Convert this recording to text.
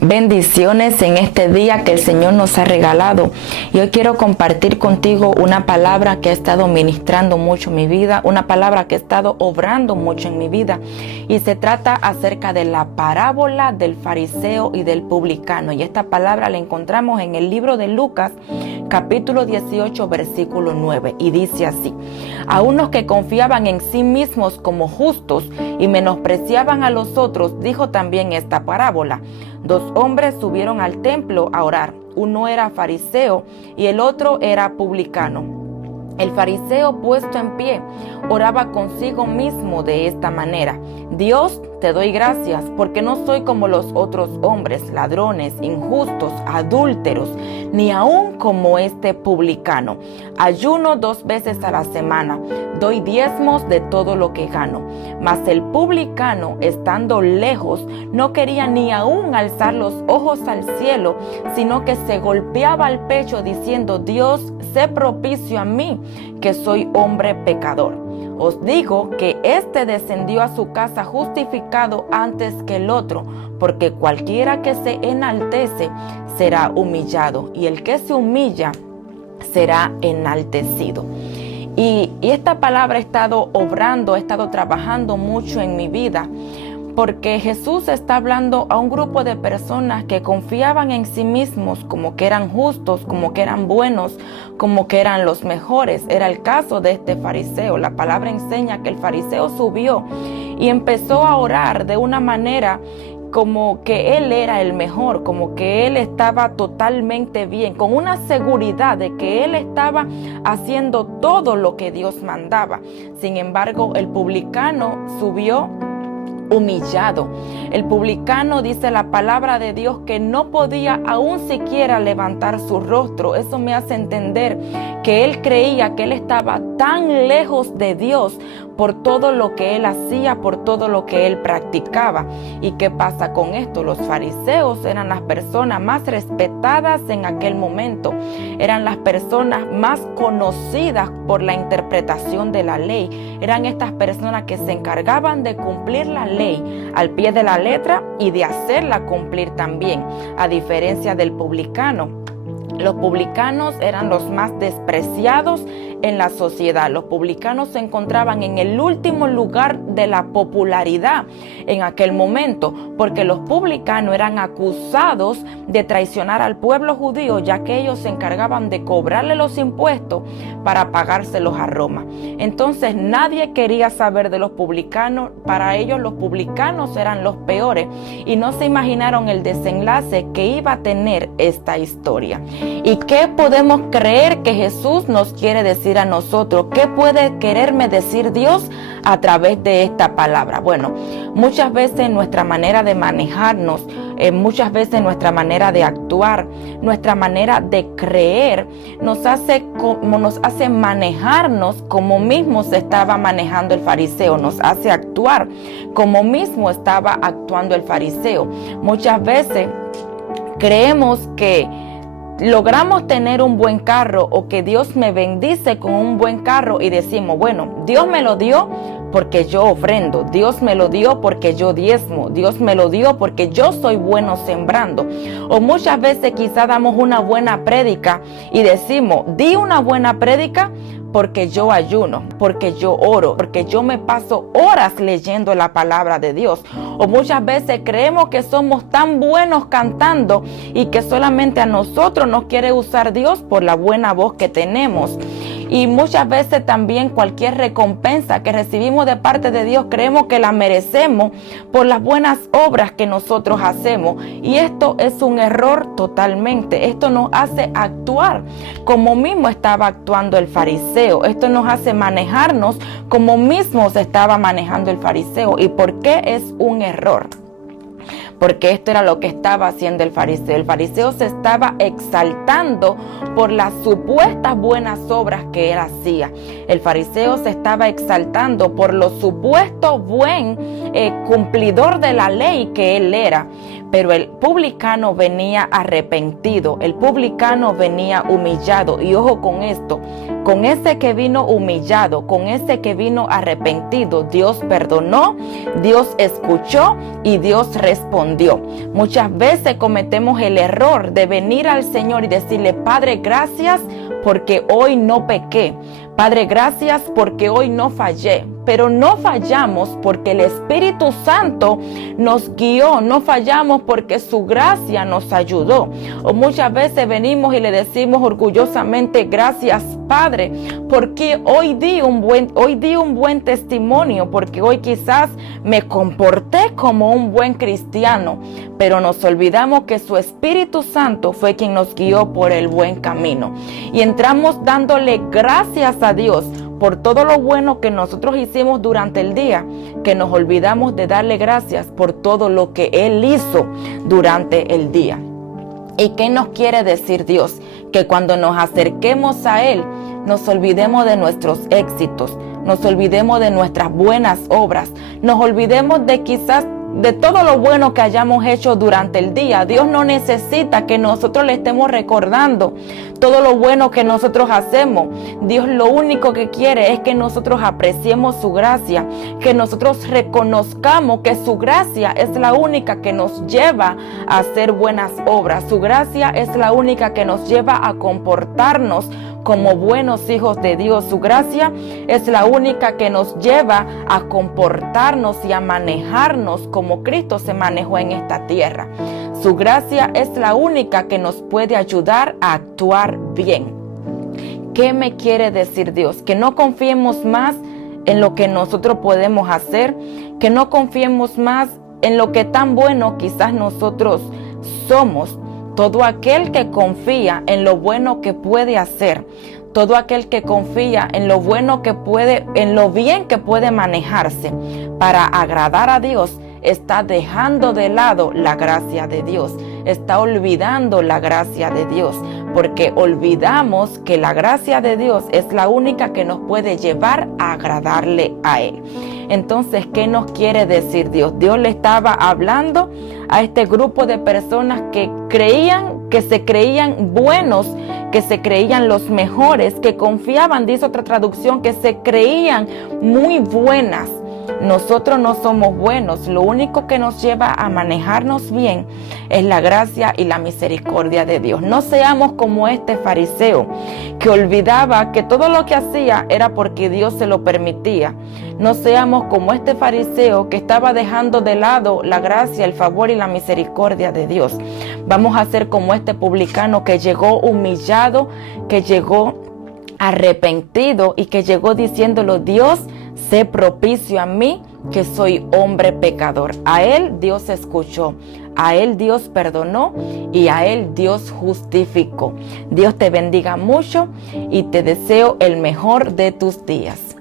Bendiciones en este día que el Señor nos ha regalado. Y hoy quiero compartir contigo una palabra que ha estado ministrando mucho en mi vida, una palabra que ha estado obrando mucho en mi vida. Y se trata acerca de la parábola del fariseo y del publicano. Y esta palabra la encontramos en el libro de Lucas, capítulo 18, versículo 9. Y dice así: a unos que confiaban en sí mismos como justos y menospreciaban a los otros, dijo también esta parábola. Dos hombres subieron al templo a orar. Uno era fariseo y el otro era publicano. El fariseo, puesto en pie, oraba consigo mismo de esta manera: Dios, te doy gracias porque no soy como los otros hombres, ladrones, injustos, adúlteros, ni aun como este publicano. Ayuno 2 veces a la semana, doy diezmos de todo lo que gano. Mas el publicano, estando lejos, no quería ni aun alzar los ojos al cielo, sino que se golpeaba el pecho diciendo: Dios, sé propicio a mí, que soy hombre pecador. Os digo que éste descendió a su casa justificado antes que el otro, porque cualquiera que se enaltece será humillado, y el que se humilla será enaltecido. Y esta palabra ha estado obrando, ha estado trabajando mucho en mi vida, porque Jesús está hablando a un grupo de personas que confiaban en sí mismos como que eran justos, como que eran buenos, como que eran los mejores. Era el caso de este fariseo. La palabra enseña que el fariseo subió y empezó a orar de una manera como que él era el mejor, como que él estaba totalmente bien, con una seguridad de que él estaba haciendo todo lo que Dios mandaba. Sin embargo, el publicano subió humillado. El publicano, dice la palabra de Dios, que no podía aún siquiera levantar su rostro. Eso me hace entender que él creía que él estaba tan lejos de Dios por todo lo que él hacía, por todo lo que él practicaba. ¿Y qué pasa con esto? Los fariseos eran las personas más respetadas en aquel momento. Eran las personas más conocidas por la interpretación de la ley. Eran estas personas que se encargaban de cumplir la ley al pie de la letra y de hacerla cumplir también, a diferencia del publicano. Los publicanos eran los más despreciados en la sociedad. Los publicanos se encontraban en el último lugar de la popularidad en aquel momento, porque los publicanos eran acusados de traicionar al pueblo judío, ya que ellos se encargaban de cobrarle los impuestos para pagárselos a Roma. Entonces nadie quería saber de los publicanos. Para ellos los publicanos eran los peores y no se imaginaron el desenlace que iba a tener esta historia. ¿Y qué podemos creer que Jesús nos quiere decir a nosotros? ¿Qué puede quererme decir Dios a través de esta palabra? Bueno, muchas veces nuestra manera de manejarnos, muchas veces nuestra manera de actuar, nuestra manera de creer, nos hace manejarnos como mismo se estaba manejando el fariseo, nos hace actuar como mismo estaba actuando el fariseo. Muchas veces creemos que logramos tener un buen carro o que Dios me bendice con un buen carro y decimos: bueno, Dios me lo dio porque yo ofrendo, Dios me lo dio porque yo diezmo, Dios me lo dio porque yo soy bueno sembrando. O muchas veces quizá damos una buena prédica y decimos: di una buena prédica porque yo ayuno, porque yo oro, porque yo me paso horas leyendo la palabra de Dios. O muchas veces creemos que somos tan buenos cantando y que solamente a nosotros nos quiere usar Dios por la buena voz que tenemos. Y muchas veces también cualquier recompensa que recibimos de parte de Dios creemos que la merecemos por las buenas obras que nosotros hacemos. Y esto es un error totalmente. Esto nos hace actuar como mismo estaba actuando el fariseo. Esto nos hace manejarnos como mismo se estaba manejando el fariseo. ¿Y por qué es un error? Porque esto era lo que estaba haciendo el fariseo. El fariseo se estaba exaltando por las supuestas buenas obras que él hacía. El fariseo se estaba exaltando por lo supuesto buen cumplidor de la ley que él era. Pero el publicano venía arrepentido, el publicano venía humillado. Y ojo con esto, con ese que vino humillado, con ese que vino arrepentido, Dios perdonó, Dios escuchó y Dios respondió. Muchas veces cometemos el error de venir al Señor y decirle: Padre, gracias porque hoy no pequé. Padre, gracias porque hoy no fallé. Pero no fallamos porque el Espíritu Santo nos guió, no fallamos porque su gracia nos ayudó. O muchas veces venimos y le decimos orgullosamente: gracias, Padre, porque hoy di un buen testimonio, porque hoy quizás me comporté como un buen cristiano. Pero nos olvidamos que su Espíritu Santo fue quien nos guió por el buen camino. Y entramos dándole gracias a Dios por todo lo bueno que nosotros hicimos durante el día, que nos olvidamos de darle gracias por todo lo que Él hizo durante el día. ¿Y qué nos quiere decir Dios? Que cuando nos acerquemos a Él, nos olvidemos de nuestros éxitos, nos olvidemos de nuestras buenas obras, nos olvidemos de quizás de todo lo bueno que hayamos hecho durante el día. Dios no necesita que nosotros le estemos recordando todo lo bueno que nosotros hacemos. Dios lo único que quiere es que nosotros apreciemos su gracia, que nosotros reconozcamos que su gracia es la única que nos lleva a hacer buenas obras. Su gracia es la única que nos lleva a comportarnos como buenos hijos de Dios. Su gracia es la única que nos lleva a comportarnos y a manejarnos como Cristo se manejó en esta tierra. Su gracia es la única que nos puede ayudar a actuar bien. ¿Qué me quiere decir Dios? Que no confiemos más en lo que nosotros podemos hacer, que no confiemos más en lo que tan bueno quizás nosotros somos. Todo aquel que confía en lo bueno que puede hacer, todo aquel que confía en lo bueno que puede, en lo bien que puede manejarse para agradar a Dios, está dejando de lado la gracia de Dios, está olvidando la gracia de Dios, porque olvidamos que la gracia de Dios es la única que nos puede llevar a agradarle a Él. Entonces, ¿qué nos quiere decir Dios? Dios le estaba hablando a este grupo de personas que se creían buenos, que se creían los mejores, que confiaban, dice otra traducción, que se creían muy buenas. Nosotros no somos buenos, lo único que nos lleva a manejarnos bien es la gracia y la misericordia de Dios. No seamos como este fariseo que olvidaba que todo lo que hacía era porque Dios se lo permitía. No seamos como este fariseo que estaba dejando de lado la gracia, el favor y la misericordia de Dios. Vamos a ser como este publicano que llegó humillado, que llegó arrepentido y que llegó diciéndolo: Dios, sé propicio a mí, que soy hombre pecador. A él Dios escuchó, a él Dios perdonó y a él Dios justificó. Dios te bendiga mucho y te deseo el mejor de tus días.